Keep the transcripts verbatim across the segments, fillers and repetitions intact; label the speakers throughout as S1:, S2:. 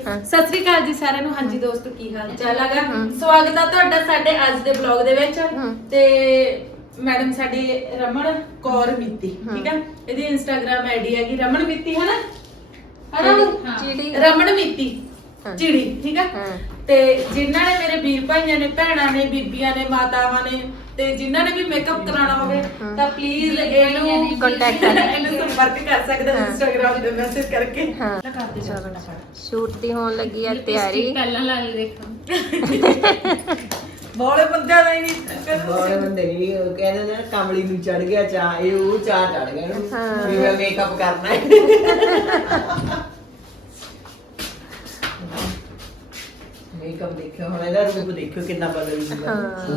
S1: ਸਤਿ ਸ੍ਰੀ ਅਕਾਲ ਜੀ ਸਾਰਿਆਂ ਨੂੰ। ਹਾਂਜੀ ਦੋਸਤੋ, ਕੀ ਹਾਲ ਚਾਲ ਹੈਗਾ? ਸਵਾਗਤ ਹੈ ਤੁਹਾਡਾ ਸਾਡੇ ਅੱਜ ਦੇ ਬਲੌਗ ਦੇ ਵਿੱਚ। ਤੇ ਮੈਡਮ ਸਾਡੀ ਰਮਨ ਕੌਰ ਮਿੱਤੀ, ਠੀਕ ਹੈ, ਇਹਦੀ ਇੰਸਟਾਗ੍ਰਾਮ ਆਈਡੀ ਹੈਗੀ ਰਮਨ ਮਿੱਤੀ, ਹੈ ਨਾ? ਰਮਨ ਮਿੱਤੀ ਚਿੜੀ, ਠੀਕ ਹੈ। ਤੇ ਜਿਨ੍ਹਾਂ ਨੇ ਮੇਰੇ ਵੀਰ ਭਾਈਆਂ ਨੇ, ਭੈਣਾਂ ਨੇ, ਬੀਬੀਆਂ ਨੇ, ਮਾਤਾਵਾਂ ਨੇ, ਤੇ ਜਿਨ੍ਹਾਂ ਨੇ ਵੀ ਮੇਕਅਪ ਕਰਾਉਣਾ ਹੋਵੇ ਤਾਂ ਪਲੀਜ਼ ਇਹਨੂੰ ਕੰਟੈਕਟ ਕਰ ਇਹਨੂੰ ਸੰਪਰਕ ਕਰ ਸਕਦੇ ਹੋ ਇੰਸਟਾਗ੍ਰਾਮ ਤੇ ਮੈਸੇਜ ਕਰਕੇ। ਹਾਂ,
S2: ਸ਼ੂਟ ਦੀ ਹੋਣ ਲੱਗੀ ਆ ਤਿਆਰੀ।
S3: ਪਹਿਲਾਂ ਲਾ ਲਈ ਦੇਖਾਂ
S1: ਬੋਲੇ ਬੰਦਿਆਂ ਦਾ ਹੀ ਨਹੀਂ,
S4: ਬੋਲੇ ਬੰਦੇ ਨਹੀਂ ਕਹਿੰਦੇ ਨੇ ਕਮਲੀ ਨੂੰ ਚੜ ਗਿਆ ਚਾਹ, ਇਹ ਉਹ ਚਾਹ ਚੜ ਗਿਆ ਇਹਨੂੰ ਵੀ ਮੈਂ ਮੇਕਅਪ ਕਰਨਾ ਹੈ। ਮੇਕਅਪ ਦੇਖਿਓ ਹੁਣ, ਇਹਦਾ ਰੂਪ ਦੇਖਿਓ ਕਿੰਨਾ ਬਦਲ ਗਿਆ।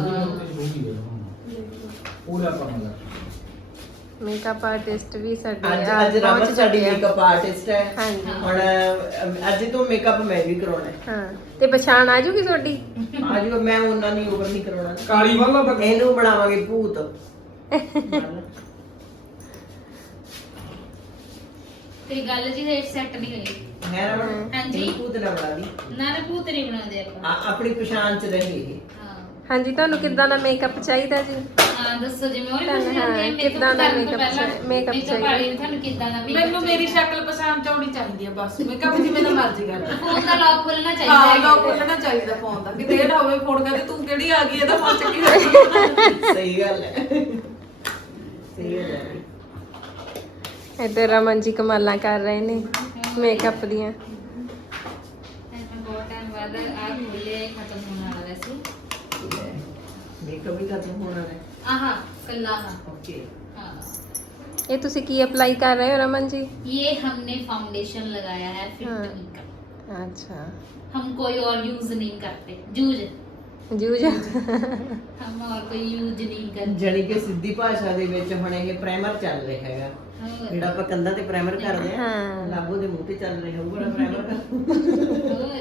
S5: ਪੂਰਾ ਪਾਣਾ
S2: ਮੇਕਅਪ ਆਰਟਿਸਟ ਵੀ ਸਾਡੇ
S4: ਅੱਜ ਅੱਜ ਰਮਨ ਸਾਡੀ ਮੇਕਅਪ ਆਰਟਿਸਟ ਹੈ। ਹੁਣ ਅੱਜ ਤੋਂ ਮੇਕਅਪ ਮੈਂ ਵੀ ਕਰਾਉਣਾ ਹੈ।
S2: ਹਾਂ, ਤੇ ਪਛਾਣ ਆ ਜੂਗੀ ਤੁਹਾਡੀ?
S4: ਅੱਜ ਮੈਂ ਉਹਨਾਂ ਨਹੀਂ ਓਵਰ ਨਹੀਂ ਕਰਾਉਣਾ।
S5: ਕਾਲੀ ਵਾਲਾ ਬਕ
S4: ਇਹਨੂੰ ਬਣਾਵਾਂਗੇ ਭੂਤ।
S3: ਤੇਰੀ ਗੱਲ ਜੀ ਹੇਠ ਸੈੱਟ ਨਹੀਂ ਹੋਈ।
S4: ਹੈ ਰਮਨ?
S3: ਹਾਂਜੀ।
S4: ਭੂਤ ਨਾ ਬਣਾ ਦੀ।
S3: ਨਾ ਨਾ ਭੂਤ ਨਹੀਂ ਬਣਾਉਂਦੇ ਆਪਾਂ।
S4: ਆ- ਆਪਣੀ ਪਛਾਣ ਚ ਰਹੀ ਇਹ।
S3: ਹਾਂ
S2: ਹਾਂਜੀ, ਤੁਹਾਨੂੰ ਕਿੱਦਾਂ ਦਾ ਮੇਕਅਪ ਚਾਹੀਦਾ ਜੀ?
S3: ਹਾਂ ਦੱਸੋ, ਜਿਵੇਂ ਉਹ
S2: ਹਾਂ, ਕਿੱਦਾਂ ਦਾ makeup ਚਾਹੀਦਾ? makeup ਚਾਹੀਦਾ।
S3: ਵਾਲੀ ਨੂੰ ਤੁਹਾਨੂੰ ਕਿੱਦਾਂ ਦਾ makeup
S1: ਮੈਨੂੰ ਮੇਰੀ
S3: ਚਾਹੀਦਾ?
S1: ਸ਼ਕਲ ਪਛਾਣ ਚ ਆਉਣੀ ਚਾਹੀਦੀ ਹੈ ਬਸ। ਮੇਕਅਪ ਜਿਵੇਂ ਦਾ ਮਰਜ਼ੀ ਕਰ।
S3: ਫੋਨ ਦਾ ਲੌਕ ਖੋਲਣਾ ਚਾਹੀਦਾ
S1: ਹਾਂ,
S3: ਹੈ।
S1: ਲੋਕ ਖੋਲਣਾ ਚਾਹੀਦਾ ਫੋਨ ਦਾ, ਕਿਤੇ ਇਹ ਨਾ ਹੋਵੇ ਫੋਨ ਕਰਦੇ ਤੂੰ ਕਿਹੜੀ ਆ ਗਈ, ਇਹਦਾ ਫੋਨ ਚੱਕੀ ਹੋਈ।
S4: ਸਹੀ ਗੱਲ ਹੈ, ਸਹੀ ਗੱਲ ਹੈ।
S2: ਇੱਧਰ ਰਮਨ ਜੀ ਕਮਾਲਾਂ ਕਰ ਰਹੇ ਨੇ ਮੇਕਅਪ ਦੀਆਂ।
S3: ਮੈਂ ਬਹੁਤ ਟਾਈਮ ਬਾਅਦ ਆ ਖੋਲੇ, ਖਤਮ ਹੋਣ ਵਾਲਾ ਵੈਸੇ।
S4: ਮੇਕਅਪ ਵੀ ਖਤਮ ਹੋਣਾ ਹੈ।
S3: ਆਹਾ ਕੱਲਾ ਹਾਂ।
S4: ਓਕੇ।
S3: हाँ,
S2: ਇਹ ਤੁਸੀਂ ਕੀ ਅਪਲਾਈ ਕਰ ਰਹੇ ਹੋ ਰਮਨ जी?
S3: ये हमने फाउंडेशन लगाया है फिट
S2: हाँ।
S3: मेकअप।
S2: अच्छा,
S3: हम कोई और यूज नहीं करते। जूज
S2: ਜੂਜ।
S3: हम और कोई यूज नहीं करते।
S4: ਜਾਣੀ ਕਿ ਸਿੱਧੀ ਭਾਸ਼ਾ ਦੇ ਵਿੱਚ ਹੁਣ ਇਹ ਪ੍ਰਾਈਮਰ ਚੱਲ ਰਿਹਾ ਹੈਗਾ,
S3: और-
S4: ਜਿਹੜਾ ਆਪਾਂ ਕੰਧਾਂ ਤੇ ਪ੍ਰਾਈਮਰ ਕਰਦੇ ਆ।
S2: ਹਾਂ।
S4: ਲਾਬੋ ਦੇ ਮੂੰਹ ਤੇ ਚੱਲ ਰਿਹਾ ਹੋਊਗਾ ਪ੍ਰਾਈਮਰ।
S3: और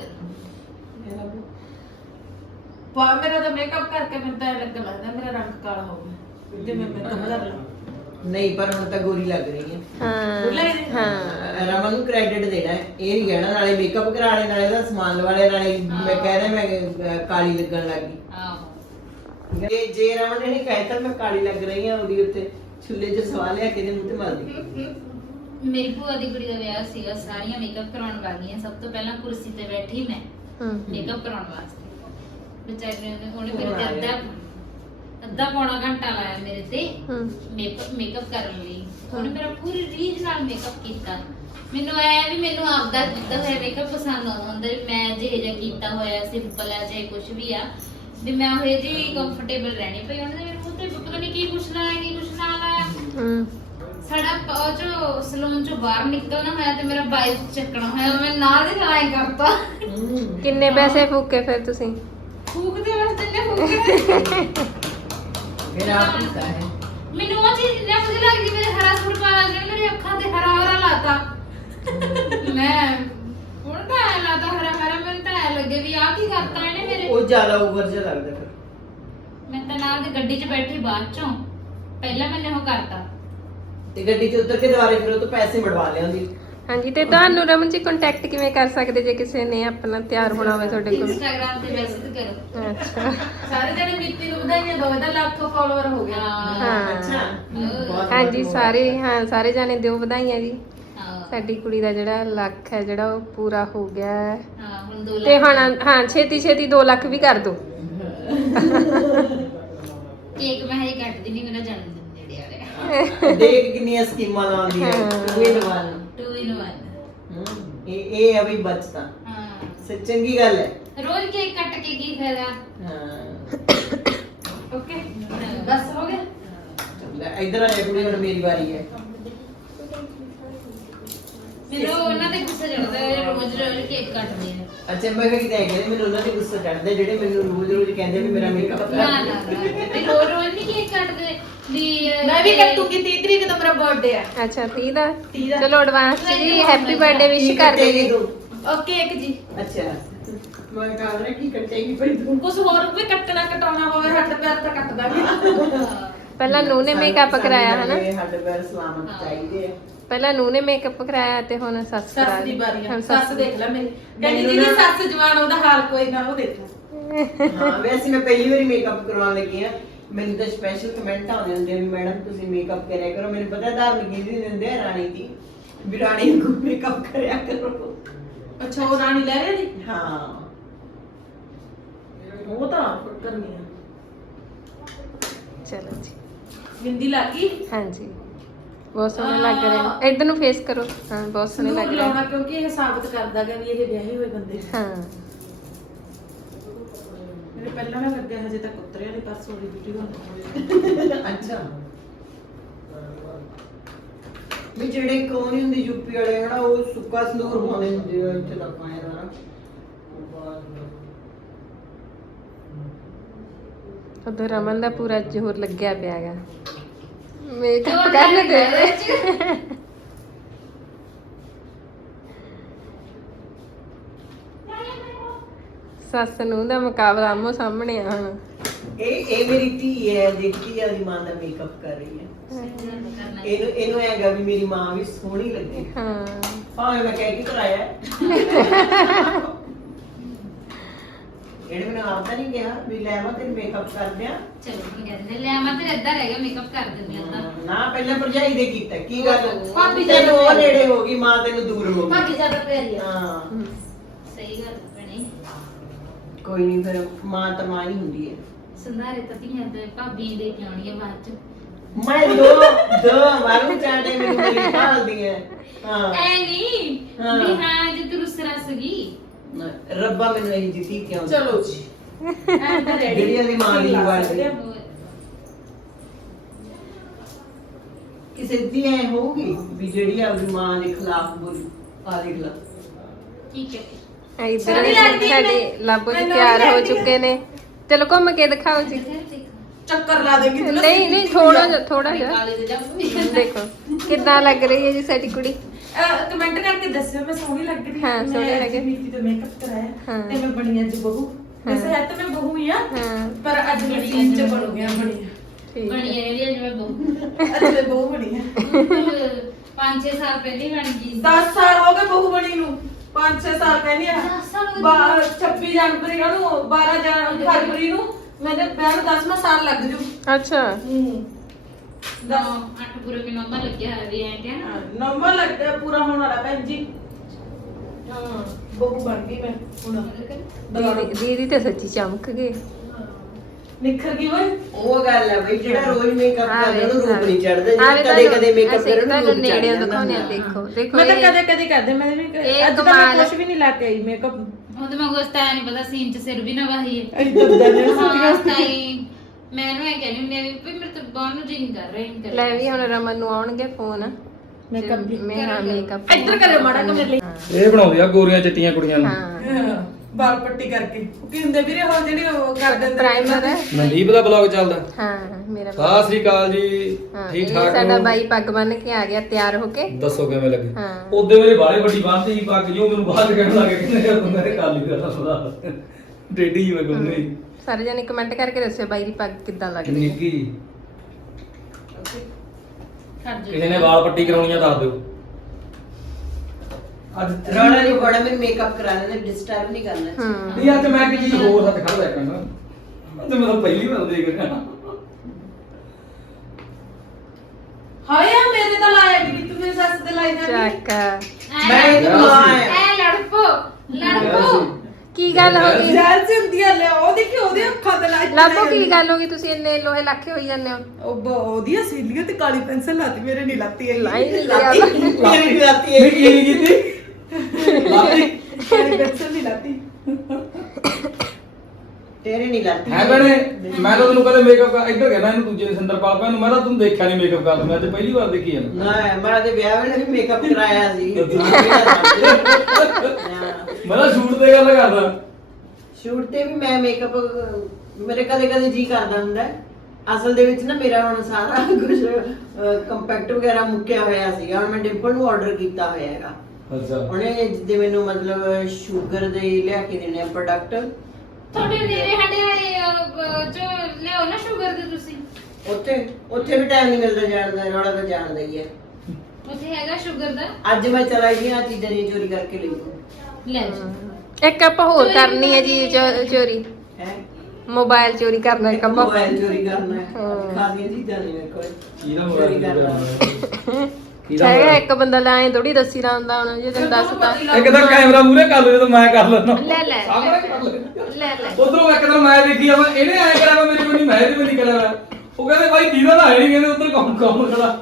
S1: ਪਾ ਮੇਰਾ ਤਾਂ ਮੇਕਅਪ ਕਰਕੇ ਮੈਨੂੰ ਤਾਂ ਲੱਗ ਲੱਗਦਾ ਮੇਰਾ ਰੰਗ ਕਾਲਾ ਹੋ ਗਿਆ ਜਿਵੇਂ ਮੇਕਅਪ ਕਰ ਲਾਂ।
S4: ਨਹੀਂ, ਪਰ ਹੁਣ ਤਾਂ ਗੋਰੀ ਲੱਗ ਰਹੀ ਹੈ।
S2: ਹਾਂ ਹਾਂ,
S4: ਰਮਨ ਨੂੰ ਕ੍ਰੈਡਿਟ ਦੇਣਾ ਹੈ, ਇਹ ਨਹੀਂ ਕਹਿਣਾ ਨਾਲੇ ਮੇਕਅਪ ਕਰਾ ਲੈ ਨਾਲੇ ਇਹਦਾ ਸਮਾਨ ਲਵਾ ਲਿਆ ਨਾਲੇ ਮੈਂ ਕਹਿ ਰਿਹਾ ਮੈਂ ਅਹ, ਕਾਲੀ ਲੱਗਣ ਲੱਗੀ।
S3: आहो।
S4: ਜੇ ਜੇ ਰਮਨ ਨੇ ਨਹੀਂ ਕਹਿਤਾ ਮੈਂ ਕਾਲੀ ਲੱਗ ਰਹੀ ਹਾਂ, ਉਹਦੀ ਉੱਤੇ ਛੁੱਲੇ 'ਚ ਸਵਾਲ ਲਿਆ ਕੇ ਦੇ ਮੂੰਹ ਤੇ ਮਾਰਦੀ।
S3: ਮੇਰੀ ਭੂਆ ਦੀ ਕੁੜੀ ਦਾ ਵਿਆਹ ਸੀਗਾ, ਸਾਰੀਆਂ ਮੇਕਅਪ ਕਰਾਉਣ ਵਾਲੀਆਂ। ਸਭ ਤੋਂ ਪਹਿਲਾਂ ਕੁਰਸੀ ਤੇ ਬੈਠੀ ਮੈਂ
S2: ਹਮ।
S3: ਮੇਕਅਪ ਕਰਾਉਣ ਵਾਸਤੇ। ਵਿਚਾਰੀ ਨੇ ਉਹਨੇ ਮੇਰੇ ਤੇ ਅੱਧਾ ਅੱਧਾ ਪੌਣਾ ਘੰਟਾ ਲਾਇਆ ਮੇਰੇ ਤੇ
S2: ਹਮ।
S3: ਮੇਕਅਪ ਮੇਕਅਪ ਕਰਨ ਲਈ। ਉਹਨੇ ਮੇਰਾ ਪੂਰੀ ਰੀਝ ਨਾਲ ਮੇਕਅਪ ਕੀਤਾ। ਮੈਨੂੰ ਐ ਵੀ ਮੈਨੂੰ ਆਪਦਾ ਕੀਤਾ ਹੋਇਆ ਮੇਕਅਪ ਪਸੰਦ ਆਉਂਦਾ ਹੁੰਦਾ ਵੀ ਮੈਂ ਜਿਹੇ ਜਿਹਾ ਕੀਤਾ ਹੋਇਆ, ਸਿੰਪਲ ਆ ਚਾਹੇ ਕੁਝ ਵੀ ਆ, ਵੀ ਮੈਂ ਉਹ ਜਿਹੀ ਕੰਫਰਟੇਬਲ ਰਹਿਣੀ ਪਈ। ਉਹਨੇ ਮੇਰੇ ਮੂੰਹ ਤੇ ਪਤਾ ਨਹੀਂ ਕੀ ਕੁਛ ਲਾਇਆ ਕੀ ਕੁਛ ਨਾ ਲਾਇਆ।
S2: ਹਮ।
S3: ਸਾਡਾ ਉਹ ਜੋ ਸਲੂਨ ਚੋਂ ਬਾਹਰ ਨਿਕਲਣਾ ਹੋਇਆ ਤੇ ਮੇਰਾ ਬਾਈਕ ਚੱਕਣਾ ਹੋਇਆ, ਮੈਂ ਨਾਲ ਦੀ ਨਾਲ ਐਂ ਕਰਤਾ।
S2: ਕਿੰਨੇ ਪੈਸੇ ਫੂਕੇ ਫਿਰ ਤੁਸੀਂ?
S3: ਫੂਕਦੇ ਵਾਸਤੇ ਨੇ ਫੂਕੇ।
S4: ਫਿਰ ਆਪ ਕੀਤਾ ਹੈ।
S3: ਮੈਨੂੰ ਉਹ ਚੀਜ਼ ਇੰਨਾ ਵਧੀਆ ਲੱਗਦੀ, ਮੇਰੇ ਹਰਾ ਸੂਟ ਪਾ ਕੇ ਮੇਰੀ ਅੱਖਾਂ ਤੇ ਹਰਾ ਹਰਾ ਲਾਤਾ। ਮੈਂ ਹੁਣ ਤਾਂ ਐਂ ਲਾਤਾ ਹਰਾ ਹਰਾ, ਮੈਨੂੰ ਤਾਂ ਐਂ ਲੱਗੇ ਵੀ ਆਹ ਕੀ ਕਰਤਾ ਇਹਨੇ ਮੇਰੇ।
S4: ਉਹ ਜ਼ਿਆਦਾ ਓਵਰ ਜਿਹਾ ਲੱਗਦਾ ਫਿਰ।
S3: ਮੈਂ ਤਾਂ ਨਾਲ ਦੀ ਗੱਡੀ 'ਚ ਬੈਠੀ ਬਾਅਦ ਚੋਂ, ਪਹਿਲਾਂ ਮੈਨੇ ਉਹ ਕਰਤਾ।
S4: ਤੇ ਗੱਡੀ 'ਚ ਉਤਰ ਕੇ ਦੁਬਾਰੇ ਫਿਰ ਉਹ ਤੋਂ ਪੈਸੇ ਮੜਵਾ ਲਿਆਉਂਦੀ।
S2: ਹਾਂਜੀ, ਤੇ ਤੁਹਾਨੂੰ ਰਮਨ ਜੀ ਕੰਟੈਕਟ ਕਿਵੇਂ ਕਰ ਸਕਦੇ ਜੇ ਕਿਸੇ ਨੇ ਆਪਣਾ ਤਿਆਰ ਹੋਣਾ ਹੋਵੇ ਤੁਹਾਡੇ ਕੋਲ?
S3: ਇੰਸਟਾਗ੍ਰਾਮ ਤੇ ਮੈਸੇਜ ਕਰੋ।
S2: ਅੱਛਾ।
S1: ਸਾਰੇ ਜਣੇ ਮਿੱਤੀ ਨੂੰ ਵਧਾਈਆਂ ਦੋ, ਇਹਦਾ ਲੱਖ ਫਾਲੋਅਰ ਹੋ ਗਿਆ।
S2: ਹਾਂ।
S4: ਅੱਛਾ, ਬਹੁਤ
S2: ਹਾਂਜੀ,
S4: ਬਹੁਤ
S2: ਸਾਰੇ ਹਾਂ ਸਾਰੇ ਜਾਣੇ ਦਿਓ ਵਧਾਈਆਂ ਜੀ।
S3: ਹਾਂ
S2: ਸਾਡੀ ਕੁੜੀ ਦਾ ਜਿਹੜਾ ਲੱਖ ਹੈ ਜਿਹੜਾ ਉਹ ਪੂਰਾ ਹੋ ਗਿਆ ਹੈ।
S3: ਹਾਂ, ਹੁਣ ਦੋ
S2: ਤੇ
S3: ਲੱਖ
S2: ਹੁਣ ਹਾਂ ਛੇਤੀ ਛੇਤੀ ਦੋ ਲੱਖ ਵੀ ਕਰ ਦੋ।
S3: ਕੇਕ ਮੈਂ ਹਜੇ ਕੱਟਦੀ ਨਹੀਂ, ਮੇਰਾ ਜਨਮ ਦਿਨ ਨੇੜੇ ਆ ਰਿਹਾ।
S4: ਦੇਖ ਕਿੰਨੀਆਂ ਸਕੀਮਾਂ ਲਾਉਂਦੀ ਹੈ।
S2: ਹਾਂ।
S4: ਇਹ ਲਵਾਨ
S3: ਟੂ ਇਨ ਵਨ।
S4: ਇਹ ਇਹ ਆ ਵੀ ਬਚਤਾ।
S3: ਹਾਂ,
S4: ਸੱਚ ਚੰਗੀ ਗੱਲ ਹੈ।
S3: ਰੋਜ਼ ਕੇਕ ਕੱਟ ਕੇ ਕੀ ਫਾਇਦਾ?
S4: ਹਾਂ,
S1: ਓਕੇ, ਬਸ ਹੋ ਗਿਆ।
S4: ਲੈ ਇੱਧਰ ਆ ਜਾ ਕੁੜੀ, ਹੁਣ ਮੇਰੀ ਵਾਰੀ ਹੈ।
S3: ਮੈਨੂੰ ਉਹਨਾਂ ਦੇ ਗੁੱਸਾ ਚੜਦਾ ਹੈ ਰੋਜ਼ ਰੋਜ਼ ਕੇਕ ਕੱਟਦੇ ਨੇ।
S4: ਅੱਛਾ, ਮੈਂ ਕਿਹਾ ਕਿਤੇ ਕਹਿੰਦੇ ਮੈਨੂੰ ਉਹਨਾਂ ਦੇ ਗੁੱਸਾ ਚੜਦਾ ਜਿਹੜੇ ਮੈਨੂੰ ਰੋਜ਼ ਰੋਜ਼ ਕਹਿੰਦੇ ਵੀ ਮੇਰਾ ਮੇਕਅਪ
S3: ਨਾ ਨਾ ਨਾ, ਤੇ ਰੋਜ਼ ਰੋਜ਼ ਨਹੀਂ ਕੇਕ ਕੱਟਦੇ ਵੀ।
S1: ਮੈਂ ਵੀ ਕੱਟੂਗੀ ਤੀਹ ਤਰੀਕ ਦਾ ਮੇਰਾ ਬਰਥਡੇ ਹੈ।
S2: ਅੱਛਾ, ਤੀਹ ਦਾ?
S1: ਤੀਹ ਦਾ।
S2: ਚਲੋ ਐਡਵਾਂਸ ਜੀ ਹੈਪੀ ਬਰਥਡੇ ਵਿਸ਼ ਕਰ ਦਿਓ ਜੀ।
S1: ਓਕੇ ਇੱਕ ਜੀ।
S4: ਅੱਛਾ, ਮੈਂ ਕਹਾਂ ਰਿਹਾ ਕੀ ਕੱਟੇਗੀ ਪਰ ਤੂੰ
S1: ਕੁਝ ਹੋਰ ਵੀ ਕੱਟਣਾ ਕਟਾਉਣਾ ਹੋਵੇ ਹੱਥ ਪੈਰ ਤਾਂ ਕੱਟ ਦਾਂਗੇ।
S2: ਪਹਿਲਾਂ ਨੂੰ ਨੇ ਮੇਕਅਪ ਕਰਾਇਆ ਹੈ ਨਾ?
S4: ਹੱਡ ਪੈਰ ਸਲਾਮਤ ਚਾਹੀਦੇ ਆ।
S2: ਪਹਿਲਾਂ ਨੂੰ ਨੇ ਮੇਕਅਪ ਕਰਾਇਆ ਤੇ ਹੁਣ ਸੱਸ ਕਰਾ
S1: ਸੱਸ ਦੀ
S2: ਰਹੀ।
S1: ਵਾਰੀ ਆ
S2: ਹੁਣ
S1: ਸੱਸ ਦੇਖ ਲੈ ਮੇਰੀ ਕਹਿੰਦੀ
S4: ਮੈਨੂੰ
S1: ਦੀਦੀ
S4: ਨਾ-
S1: ਸੱਸ ਜਵਾਨ ਉਹਦਾ ਹਾਲ ਕੋਈ ਨਾ ਉਹ ਦੇਖੋ
S4: ਹਾਂ ਵੈਸੇ ਮੈਂ ਪਹਿਲੀ ਵਾਰੀ ਮੇਕਅਪ ਕਰਵਾਉਣ ਲੱਗੀ ਆ ਮੈਨੂੰ ਤਾਂ ਸਪੈਸ਼ਲ ਕਮੈਂਟ ਆਉਂਦੇ ਹੁੰਦੇ ਵੀ ਮੈਡਮ ਤੁਸੀਂ ਮੇਕਅਪ ਕਰਿਆ ਕਰੋ ਮੈਨੂੰ ਪਤਾ ਧਾਰਮਿਕ ਜੀ ਦਿੰਦੇ ਆ ਰਾਣੀ ਦੀ ਵੀ ਰਾਣੀ ਨੂੰ ਮੇਕਅਪ ਕਰਿਆ ਕਰੋ
S1: ਅੱਛਾ ਉਹ ਰਾਣੀ ਲੈ ਰਹੀ ਦੀ
S4: ਹਾਂ
S1: ਉਹ ਤਾਂ ਕਰਨੀ ਆ
S2: ਚਲੋ ਜੀ
S1: ਬਿੰਦੀ ਲੱਗੀ
S2: ਹਾਂਜੀ ਬਹੁਤ ਸੋਹਣੇ ਲੱਗ ਰਹੇ ਨੇ ਇੱਧਰ ਨੂੰ ਫੇਸ ਕਰੋ ਹਾਂ ਬਹੁਤ ਸੋਹਣੇ ਲੱਗ ਰਹੇ
S1: ਲਾਉਣਾ
S2: ਨੇ
S1: ਕਿਉਂਕਿ ਇਹ ਸਾਬਤ ਕਰਦਾ ਗਾ ਵੀ ਇਹ ਵਿਆਹੇ ਹੋਏ ਬੰਦੇ ਨੇ
S2: ਹਾਂ
S1: ਮੇਰੇ ਪਹਿਲਾਂ ਨਾ ਲੱਗਿਆ ਹਜੇ ਤੱਕ ਉਤਰਿਆ ਨਹੀਂ ਪਰਸੋਂ ਦੀ ਵੀਡੀਓ ਹੁੰਦੀ
S4: ਅੱਛਾ ਵੀ ਜਿਹੜੇ ਕੋਣ ਨਹੀਂ ਹੁੰਦੇ ਯੂਪੀ ਵਾਲੇ ਹਨਾ ਉਹ ਸੁੱਕਾ ਸੰਦੂਰ ਪਾਉਂਦੇ ਹੁੰਦੇ ਆ ਇੱਥੇ ਤੱਕ ਆਏ ਦਾ ਨਾ
S2: ਉਧਰ ਰਮਨ ਦਾ ਪੂਰਾ ਜ਼ੋਰ ਲੱਗਿਆ ਪਿਆ ਹੈਗਾ ਮੇਕਅਪ
S3: ਜ਼ੋਰ
S2: ਕਰਨ
S3: ਲੱਗਿਆ
S2: ਦੇ
S3: ਇਹਦੇ
S2: ਸੱਸ ਨੂੰ ਦਾ ਮੁਕਾਬਲਾ ਆਮੋ ਸਾਹਮਣੇ ਆ ਹੁਣ
S4: ਇਹ ਇਹ ਮੇਰੀ ਧੀ ਹੈ ਦੇਖੀ ਆ ਦੀ ਮਾਂ ਦਾ ਮੇਕਅਪ ਕਰ ਰਹੀ ਹੈ ਇਹਨੂੰ ਇਹਨੂੰ ਹੈਗਾ ਵੀ ਮੇਰੀ ਮਾਂ ਵੀ ਸੋਹਣੀ ਲੱਗੇ
S2: ਹਾਂ
S4: ਭਾਵੇਂ ਮੈਂ ਕਹਿ ਕੇ ਕਰਾਇਆ ਹੈ। ਇਹਨੇ ਮੈਨੂੰ ਆਪ ਤਾਂ ਨਹੀਂ ਕਿਹਾ ਵੀ ਲੈ ਮੈਂ ਤੈਨੂੰ ਮੇਕਅਪ ਕਰ ਦਿਆਂ
S3: ਚਲੋ ਹੁਣ ਕਹਿੰਦੇ ਲੈ ਮੈਂ ਤੇ ਇੱਧਰ ਰਹਿ ਗਿਆ ਮੇਕਅਪ ਕਰ ਦਿੰਦੀ ਆ ਤਾਂ
S4: ਨਾ ਪਹਿਲਾਂ ਭਰਜਾਈ ਦੇ ਕੀਤਾ ਕੀ ਗੱਲ
S1: ਭਾਬੀ ਜੀ
S4: ਤੈਨੂੰ ਉਹ
S1: ਨੇ-
S4: ਨੇੜੇ ਹੋ ਗਈ ਮਾਂ ਤੈਨੂੰ ਦੂਰ ਹੋ ਗਈ
S1: ਬਾਕੀ ਜ਼ਿਆਦਾ ਪਿਆਰੀ ਆ
S4: ਹਾਂ
S3: ਸਹੀ ਗੱਲ ਬਣੀ
S4: ਕੋਈ ਨਹੀਂ ਫਿਰ ਮਾਂ ਤਾਂ ਮਾਂ ਹੀ ਹੁੰਦੀ ਹੈ
S3: ਸੰਧਾਰੇ ਤਾਂ ਧੀਆਂ ਤੇ ਭਾਬੀ ਦੇ ਕੇ ਆਉਣੀ ਆ ਬਾਅਦ ਚ
S4: ਮੈਂ ਦੋ ਦੋ ਮਾਰੂ ਚਾਟੇ ਮੈਨੂੰ ਮੇਰੀ ਭਾਲਦੀ ਹੈ ਹਾਂ
S3: ਐ ਨਹੀਂ
S4: ਹਾਂ।
S3: ਵੀ ਹਾਂ ਜੇ ਤੂੰ ਰੁੱਸ ਰਸ ਗਈ
S4: ਰੱਬਾ ਮੈਨੂੰ ਇਹ ਜਿੱਤੀ ਕਿਉਂ
S1: ਚਲੋ ਜੀ ਐਂ ਤਾਂ ready।
S4: ਜਿਹੜੀ ਉਹਦੀ ਮਾਂ ਦੀ ਆਵਾਜ਼ ਸੀ।
S3: ਹੋਰ।
S4: ਕਿਸੇ ਦੀ ਐ ਹੋਊਗੀ ਵੀ ਜਿਹੜੀ ਆਪਣੀ ਮਾਂ ਦੇ ਖਿਲਾਫ ਬੋਲੀ ਆ ਦੇਖ ਲਾ
S3: ਠੀਕ ਹੈ
S2: ਇੱਧਰ
S1: ਸੋਹਣੀ
S2: ਵੀ
S1: ਲੱਗਦੀ
S2: ਸਾਡੇ
S1: ਨੇ।
S2: ਲਾਬੋ ਜੀ
S1: ਮੈਨੂੰ
S2: ਤਿਆਰ
S1: ਵੀ
S2: ਹੋ
S1: ਲੱਗਦੀ
S2: ਚੁੱਕੇ ਨੇ ਚਲੋ ਘੁੰਮ ਕੇ ਦਿਖਾਓ ਜੀ
S1: ਚੱਕਰ ਲਾ ਦੇਗੀ ਤੂੰ
S2: ਨਹੀਂ ਨਹੀਂ ਥੋੜਾ ਜਿਹਾ ਥੋੜਾ ਜਿਹਾ
S3: ਕਾਲੇ ਦੇ ਜਾ
S2: ਦੇਖੋ ਕਿੱਦਾਂ ਲੱਗ ਰਹੀ ਹੈ ਜੀ ਸਾਡੀ ਕੁੜੀ
S1: ਕਮੈਂਟ ਕਰਕੇ ਦੱਸਿਓ ਮੈਂ ਸੋਹਣੀ ਲੱਗ ਰਹੀ
S2: ਹਾਂ, ਸੋਹਣੀ
S1: ਮੈਂ
S2: ਲੱਗੇ।
S1: ਅੱਜ ਮੀਤੀ ਤੋਂ ਮੇਕਅਪ ਕਰਾਇਆ
S2: ਹਾਂ।
S1: ਤੇ ਮੈਂ ਬਣੀ ਅੱਜ ਬਹੂ ਵੈਸੇ ਹੈ ਤਾਂ ਮੈਂ ਬਹੂ ਹੀ ਆ
S2: ਹਾਂ
S1: ਪਰ ਅੱਜ ਮੈਂ ਸੀਨ ਚ ਬਣ ਗਿਆ ਬਣੀ
S2: ਠੀਕ
S3: ਬਣੀ
S2: ਹੈ
S3: ਹੈ ਜਿਹੜੀ ਅੱਜ ਮੈਂ ਬਹੁਤ
S1: ਅੱਜ ਮੈਂ ਬਹੂ ਬਣੀ ਆ
S3: ਪੰਜ ਛੇ ਸਾਲ ਪਹਿਲੇ ਬਣ ਗਈ
S1: ਦਸ ਸਾਲ ਹੋ ਗਏ ਬਹੂ ਬਣੀ ਨੂੰ ਪੰਜ ਛੇ ਸਾਲ ਕਹਿੰਦੀ ਆ
S3: ਦਸ ਸਾਲ ਹੋ ਗਏ।
S1: ਬਾ- ਛੱਬੀ ਜਨਵਰੀ ਨੂੰ ਬਾਰਾਂ ਜਨ ਫਰਵਰੀ ਨੂੰ ਮੇਰੇ ਵਿਆਹ ਨੂੰ ਦਸਵਾਂ ਸਾਲ ਲੱਗ ਜੂ
S2: ਅੱਛਾ
S1: ਹੂੰ
S3: ਦਾ ਅੱਠ ਪੂਰੇ ਕਿ ਨੰਬਰ ਲੱਗਿਆ ਹੈ ਵੀ ਐ ਕਿ ਨਾ
S1: ਨੰਬਰ ਲੱਗਦਾ ਪੂਰਾ ਹੋਣ ਵਾਲਾ ਭੈਣ ਜੀ ਹਾਂ ਬਹੂ ਬਣ ਗਈ ਮੈਂ ਹੁਣ
S2: ਦੀਦੀ ਦੀਦੀ ਤੇ ਸੱਚੀ ਚਮਕ ਗਏ
S1: ਨਿਖਰ ਗਈ ਓਏ
S4: ਉਹ ਗੱਲ ਹੈ ਬਈ ਜਿਹੜਾ ਰੋਜ਼ ਮੇਕਅਪ
S2: ਆ
S4: ਕਰਦਾ
S2: ਵੇਖ,
S4: ਉਹਨੂੰ
S2: ਆ
S4: ਰੂਪ ਨਹੀਂ
S2: ਵੇਖ।
S4: ਚੜਦਾ
S2: ਆ
S4: ਜਿਹੜਾ
S2: ਵੇਖ
S4: ਕਦੇ
S2: ਤੁਹਾਨੂੰ-
S4: ਕਦੇ ਮੇਕਅਪ
S2: ਅਸੀਂ
S4: ਕਰਨ ਨੂੰ
S2: ਤੁਹਾਨੂੰ
S4: ਰੂਪ
S2: ਨੇੜਿਓਂ
S4: ਚੜ੍ਹ
S2: ਦਿਖਾਉਂਦੇ ਆ,
S4: ਜਾਂਦਾ।
S2: ਦੇਖੋ ਦੇਖੋ
S1: ਮੈਂ ਤਾਂ
S2: ਇਹ-
S1: ਕਦੇ ਕਦੇ ਕਰਦੇ ਮੈਂ ਵੀ
S2: ਇਹ
S1: ਅੱਜ ਤਾਂ ਮੈਂ
S2: ਕਮਾਲ-
S1: ਕੁਝ ਵੀ ਨਹੀਂ ਲਾ ਕੇ ਆਈ ਮੇਕਅਪ
S3: ਉਹਦੇ ਮੈਂ ਗੁਸਤਾ ਨਹੀਂ ਪਤਾ ਸੀਨ ਚ ਸਿਰ ਵੀ ਨਾ ਵਾਹੀਏ
S1: ਅਜੀ ਦਬ ਜਾਂਦੇ
S3: ਹਾਂ ਸਤਾਈ ਮੈਂ ਇਹਨੂੰ ਇਹ ਕਹਿੰਦੀ ਹੁੰਦੀ ਆ ਵੀ ਭਈ ਮੇਰੇ ਤੋਂ ਬਾਹਰ ਨੂੰ ਜੀ ਨਹੀਂ ਕਰ ਰਿਹਾ ਨਹੀਂ
S2: ਲੈ ਵੀ ਹੁਣ ਰਮਨ ਨੂੰ ਆਉਣਗੇ ਫੋਨ
S1: ਮੇਕਅਪ ਵੀ
S2: ਮੈਂ ਹਾਂ ਮੇਕਅਪ
S1: ਇੱਧਰ ਕਰਿਓ ਮਾੜਾ ਕੁ ਮੇਰੇ ਲਈ
S5: ਇਹ ਬਣਾਉਂਦੇ ਆ ਗੋਰੀਆਂ ਚਿੱਟੀਆਂ ਕੁੜੀਆਂ ਨੂੰ
S2: ਹਾਂ
S1: ਬਾਲ ਪੱਟੀ ਕਰਕੇ ਉਹ ਕੀ ਹੁੰਦੇ ਵੀਰੇ ਉਹ ਜਿਹੜੀ ਉਹ ਕਰ ਦਿੰਦੇ
S2: ਪ੍ਰਾਈਮਰ ਹੈ
S5: ਮਨਦੀਪ ਦਾ ਬਲੌਗ ਚੱਲਦਾ
S2: ਹਾਂ ਮੇਰਾ
S5: ਸਤਿ ਸ੍ਰੀ ਅਕਾਲ ਜੀ
S2: ਹਾਂ
S5: ਠੀਕ
S2: ਇਹ
S5: ਠਾਕ
S2: ਸਾਡਾ
S5: ਹੋ?
S2: ਬਾਈ ਪੱਗ ਬੰਨ ਕੇ ਆ ਗਿਆ ਤਿਆਰ ਹੋ ਕੇ
S5: ਦੱਸੋ ਕਿਵੇਂ ਲੱਗੇ
S2: ਹਾਂ।
S5: ਉਹਦੇ ਮੇਰੇ ਬਾਲੇ ਵੱਡੀ ਬਾਤ ਹੀ ਪੱਗ ਜਿਉਂ ਮੈਨੂੰ ਬਾਹਰ ਕਹਿਣ ਲੱਗੇ ਕਹਿੰਦੇ ਯਾਰ ਤੂੰ ਮੇਰੇ ਕਾਲੀ ਦਾ ਸਦਾ ਟੇਢੀ ਹੀ ਮੈਂ ਗੁੰਨੇ
S2: ਸਾਰੇ ਜਣੇ ਕਮੈਂਟ ਕਰਕੇ ਦੱਸਿਓ ਬਾਈ ਦੀ ਪੱਗ ਕਿੱਦਾਂ ਲੱਗਦੀ ਹੈ
S5: ਨਿੱਕੀ
S3: ਕਰ ਜੀ
S5: ਕਿਸੇ ਨੇ ਵਾਲ ਪੱਟੀ ਕਰਾਉਣੀਆਂ ਦੱਸ ਦਿਓ ਅੱਜ
S4: ਰੌਲਾ ਨਹੀਂ ਪਾਉਣਾ ਮੈਨੂੰ ਮੇਕਅਪ ਕਰਾਣੇ ਨੇ ਡਿਸਟਰਬ ਨਹੀਂ ਕਰਨਾ
S2: ਹੂੰ
S5: ਨਹੀਂ ਅੱਜ ਮੈਂ ਕਿ ਚੀਜ਼ ਹੋਰ ਹੱਥ ਖੜਦਾ ਕਰਨਾ ਤੇ ਮੈਂ ਤਾਂ ਪਹਿਲੀ ਵਾਰ ਦੇਖ ਰਿਹਾ
S1: ਹਾਏ ਆ ਮੇਰੇ ਤਾਂ ਲਾਇਆ ਵੀ ਤੂੰ ਮੇਰੀ ਸੱਸ ਤੇ ਲਾਈ ਜਾਂਦੀ
S2: ਚੱਕ
S4: ਮੈਂ ਇਹਦੀ ਮਾਂ ਆ
S3: ਐ ਲੜਪੋ ਲੜਪੋ
S2: ਕੀ ਗੱਲ ਹੋ ਗਈ
S1: ਯਾਰ ਸਿੰਦੀ ਲੈ ਉਹ ਦੇਖੀ ਉਹਦੇ ਅੱਖਾਂ ਤੇ ਲਾਈ
S2: ਲਾਬੋ ਕੀ ਗੱਲ ਹੋ ਗਈ ਤੁਸੀਂ ਇੰਨੇ ਲੋਹੇ ਲਾਖੇ ਹੋਈ ਜਾਂਦੇ ਹੋ
S1: ਉਹ ਬ- ਉਹਦੀਆਂ ਸੀਲੀਆਂ ਤੇ ਕਾਲੀ ਪੈਨਸਲ ਲਾਤੀ ਮੇਰੇ ਨਹੀਂ ਲਾਤੀ ਹੈਗੀ
S2: ਲਾਈ ਨਹੀਂ
S4: ਲਾਤੀ
S2: ਲਿਆ
S4: ਮੇਰੀ ਵੀ ਲਾਤੀ
S5: ਨਹੀਂ
S4: ਹੈ
S5: ਕੀ ਨਹੀਂ ਕੀਤੀ ਲਾਤੀ
S1: ਕਾਲੀ ਪੈਨਸਲ ਨਹੀਂ ਲਾਤੀ
S4: ਤੇਰੇ ਨਹੀਂ ਲਾਤੀ
S5: ਹੈ ਭੈਣੇ ਮੈਂ ਤਾਂ ਤੈਨੂੰ ਕਦੇ ਮੇਕਅਪ ਕਰ ਇੱਧਰ ਕਹਿੰਦਾ ਇਹਨੂੰ ਦੂਜੇ ਦੇ ਸੰਦਰ ਪਾਲ ਪਿਆ ਨੂੰ ਮੈਂ ਤਾਂ ਤੈਨੂੰ ਦੇਖਿਆ ਨਹੀਂ ਮੇਕਅਪ ਕਰਦਾ ਮੈਂ ਅੱਜ ਪਹਿਲੀ ਵਾਰ ਦੇਖੀ ਜਾਂਦਾ
S4: ਨਾ ਮੈਂ ਤੇ ਵਿਆਹ ਵੇਲੇ ਵੀ ਮੇਕਅਪ ਕਰਾਇਆ ਸੀ
S5: ਮੈਂ ਤਾਂ ਸ਼ੂਟ ਤੇ ਗੱਲ ਕਰਦਾ
S4: ਸ਼ੂਟ ਤੇ ਵੀ ਮੈਂ ਮੇਕਅਪ ਮੇਰੇ ਕਦੇ ਕਦੇ ਜੀ ਕਰਦਾ ਹੁੰਦਾ ਹੈ। ਅਸਲ ਦੇ ਵਿੱਚ ਨਾ ਮੇਰਾ ਹੁਣ ਸਾਰਾ ਕੁਝ ਕੰਪੈਕਟ ਵਗੈਰਾ ਮੁੱਕਿਆ ਹੋਇਆ ਸੀਗਾ ਹੁਣ ਮੈਂ ਡਿੰਪਲ ਨੂੰ ਆਰਡਰ ਕੀਤਾ ਹੋਇਆ ਹੈਗਾ
S5: ਅੱਛਾ
S4: ਉਹਨੇ ਜਿੱਦੇ ਮੈਨੂੰ ਮਤਲਬ ਸ਼ੂਗਰ ਦੇ ਲਿਆ ਕੇ ਦੇਣੇ ਆ ਪ੍ਰੋਡਕਟ
S3: ਤੁਹਾਡੇ ਨੇੜੇ ਹੰਡੇ ਵਾਲੇ ਜੋ ਲਿਓ ਨਾ ਸ਼ੂਗਰ ਦੇ ਤੁਸੀਂ
S4: ਉੱਥੇ ਉੱਥੇ ਵੀ ਟਾਈਮ ਨਹੀਂ ਮਿਲਦਾ ਜਾਣ ਦਾ ਰੌਲਾ ਤਾਂ ਜਾਣਦਾ ਹੀ ਹੈ
S3: ਉੱਥੇ ਹੈਗਾ ਸ਼ੂਗਰ ਦਾ
S4: ਅੱਜ ਮੈਂ ਚਲਾ ਗਈ ਆ ਚੀਜ਼ਾਂ ਦੀ ਚੋਰੀ ਕਰਕੇ ਲਈ
S3: ਲੈ ਜਾ
S2: ਇੱਕ ਆਪਾਂ ਹੋਰ ਕਰਨੀ ਹੈ ਜੀ ਚੋ- ਚੋਰੀ
S4: ਹੈ
S2: ਮੋਬਾਈਲ ਚੋਰੀ ਕਰਨਾ ਇੱਕ ਆਪਾਂ
S4: ਮੋਬਾਈਲ ਚੋਰੀ ਕਰਨਾ ਹੈ
S2: ਹਾਂ।
S4: ਖਾਦੀਆਂ ਚੀਜ਼ਾਂ ਨਹੀਂ ਮੇਰੇ ਕੋਲ
S5: ਕਿਹਦਾ
S4: ਚੋਰੀ
S5: ਮੋਬਾਈਲ
S4: ਕਰਨਾ
S5: ਕਿਹਦਾ
S2: ਹੈਗਾ
S5: ਮੋਬਾਈਲ?
S2: ਇੱਕ ਬੰਦਾ ਲੈ ਐ ਥੋੜੀ ਦੱਸੀ ਦਾ ਹੁੰਦਾ ਹੁਣ ਜੇ ਤੈਨੂੰ ਦੱਸਤਾ
S5: ਇੱਕ ਤਾਂ ਕੈਮਰਾ ਮੂਰੇ ਕਰ ਲਓ ਜਦੋਂ ਮੈਂ ਕਰ ਲੈਣਾ
S2: ਲੈ ਲੈ
S5: ਸਾਹਮਣੇ ਕਰ ਲੈ
S2: ਲੈ ਲੈ
S5: ਉਧਰੋਂ ਇੱਕ ਦਿਨ ਮੈਂ ਦੇਖੀ ਆ ਮੈਂ ਇਹਨੇ ਐ ਕਰਿਆ ਵਾ ਮੇਰੇ ਕੋਲ ਨਹੀਂ ਮੈਂ ਇਹਦੇ ਵੀ ਨਹੀਂ ਕਰਿਆ ਵਾ। ਉਹ ਕਹਿੰਦੇ ਬਾਈ ਦੀਦਾ ਤਾਂ ਹੈ ਨਹੀਂ ਕਹਿੰਦੇ ਉਧਰ ਕੌਣ ਕੌਣ ਖੜਾ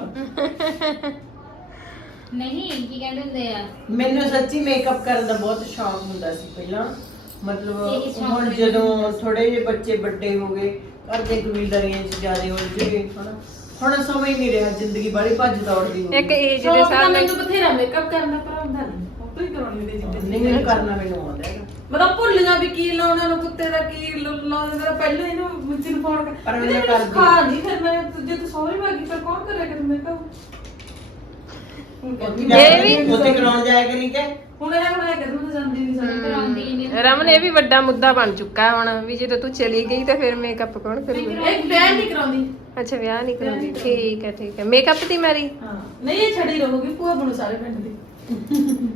S3: ਨਹੀਂ ਕੀ ਕਹਿੰਦੇ ਹੁੰਦੇ ਆ
S4: ਮੈਨੂੰ ਸੱਚੀ ਮੇਕਅਪ ਕਰਨ ਦਾ ਬਹੁਤ ਸ਼ੌਕ ਹੁੰਦਾ ਸੀ ਪਹਿਲਾਂ
S3: ਇਹ
S4: ਮਤਲਬ
S3: ਸ਼ੌਕ
S4: ਹੁਣ
S3: ਮੈਨੂੰ
S4: ਜਦੋਂ ਥੋੜੇ ਜਿਹੇ ਬੱਚੇ ਵੱਡੇ ਹੋ ਗਏ ਘਰ ਦੇ ਕਬੀਲਦਾਰੀਆਂ 'ਚ ਜ਼ਿਆਦਾ ਉਲਝ ਗਏ ਹਨਾ ਹੁਣ ਸਮਝ ਨਹੀਂ ਰਿਹਾ ਜ਼ਿੰਦਗੀ ਬੜੀ ਭੱਜ ਦੌੜਦੀ ਹੋ
S2: ਇੱਕ
S4: ਗਈ।
S2: ਏਜ ਦੇ
S1: ਸ਼ੌਕ ਤਾਂ
S2: ਹਿਸਾਬ ਨਾਲ
S1: ਮੈਨੂੰ ਬਥੇਰਾ ਮੇਕਅਪ ਕਰਨਾ ਪਰ ਆਉਂਦਾ ਨਹੀਂ ਉਹ ਹੀ ਕਰਾਉਣੀ ਹੁੰਦੀ ਜਿੱਦਾਂ
S4: ਨਹੀਂ ਮੈਨੂੰ ਕਰਨਾ ਮੈਨੂੰ ਆਉਂਦਾ ਹੈਗਾ
S1: ਮਤਲਬ ਭੁੱਲੀਆਂ ਵੀ ਕੀ ਲਾਉਣਾ ਨੂੰ ਕੁੱਤੇ ਦਾ ਕੀ ਲਾਉਣਾ ਦਾ ਪਹਿਲਾਂ ਇਹਨੂੰ ਮਿੱਟੀ ਨੂੰ ਫੋਨ ਕਰ
S4: ਪਰ ਮੈਂ
S1: ਇਹਦੇ
S4: ਕਰਦੀ।
S1: ਸਿਖਾ ਨਹੀਂ ਫਿਰ ਮੈਂ ਜੇ ਤੂੰ ਸੌਰੀ ਭਾਗੀ ਫਿਰ ਕੌਣ ਕਰਿਆ ਕਰ ਮੇਕਅਪ
S2: ਇਹ ਵੀ-
S4: ਉੱਥੇ ਕਰਾਉਣ ਜਾਇਆ ਕਰੀ ਕਿ
S1: ਹੁਣ ਇਹ ਹੁਣ ਇਹ ਕਦਮ ਤਾਂ ਜਾਂਦੀ ਨਹੀਂ ਸਾਡੀ
S3: ਕਰਾਉਂਦੀ ਨਹੀਂ
S2: ਰਮਨ ਇਹ ਵੀ ਵੱਡਾ ਮੁੱਦਾ ਬਣ ਚੁੱਕਾ ਹੁਣ ਵੀ ਜਦੋਂ ਤੂੰ ਚਲੀ ਗਈ ਤਾਂ ਫਿਰ ਮੇਕਅਪ ਕੌਣ ਕਰੂਗਾ
S1: ਇੱਕ ਬੈਨ ਨਹੀਂ ਕਰਾਉਂਦੀ
S2: ਅੱਛਾ ਵਿਆਹ ਨਹੀਂ ਕਰਾਉਂਦੀ ਠੀਕ ਹੈ ਠੀਕ ਹੈ ਮੇਕਅਪ ਦੀ ਮਾਰੀ
S1: ਹਾਂ ਨਹੀਂ ਇਹ ਛੜੀ ਰਹੂਗੀ ਭੂਆ ਬਣੂ ਸਾਰੇ ਪਿੰਡ ਦੀ